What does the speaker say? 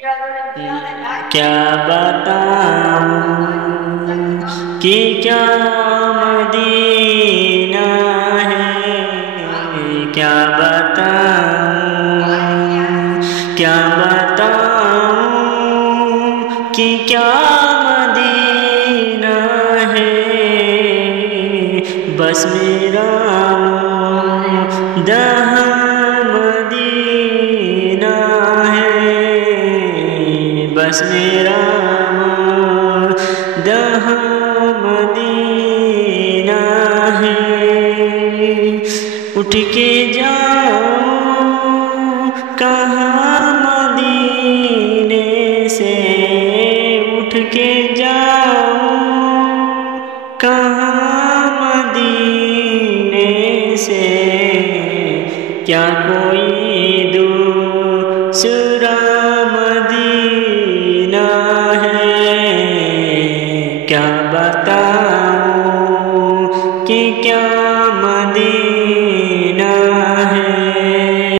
کیا بتاؤں کہ کیا مدینہ ہے، کیا بتاؤں، کیا بتاؤں کہ کیا مدینہ ہے، بس میرا دہاں مدینہ ہے، بس میرا دہاں مدینہ ہے۔ اٹھ کے جاؤں کہاں مدینے سے، اٹھ کے جاؤں کہاں مدینے سے، کیا کوئی دوسرا مدینہ ہے، کیا بتا